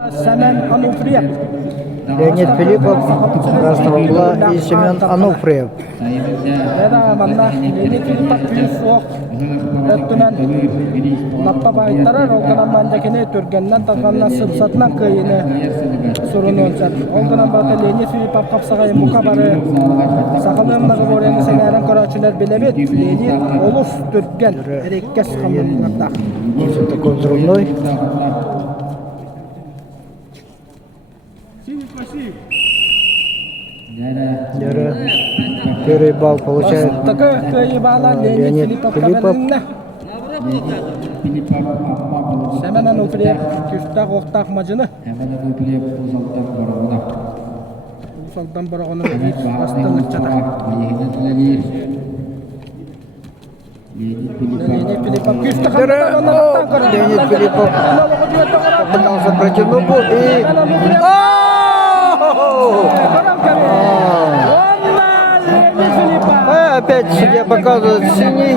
Семен Ануфриев. Леонид Филиппов, Красного Угла и Семен Ануфриев. Это манна Леонид Филиппов Плюсов. Эттунан лаппа байттарар олганан манжакене түргеннен тагганна сыпсатынан кыйыны сурун олжат. Олганан бата Леонид Филиппов капсагай мука бары сакалымнагы борени сеңерен көрөчүлөр билебит. Леонид олус түрген эреккес камыннарда. Вот такой взрывной. Первый балл получает Леонид Филиппов. Семен Ануфриев күштак октак мажыны. Солдан борогону бастын чата. Леонид Филиппов күштак. Леонид Филиппов попытался пройти ногу и... Опять судья показывает синий.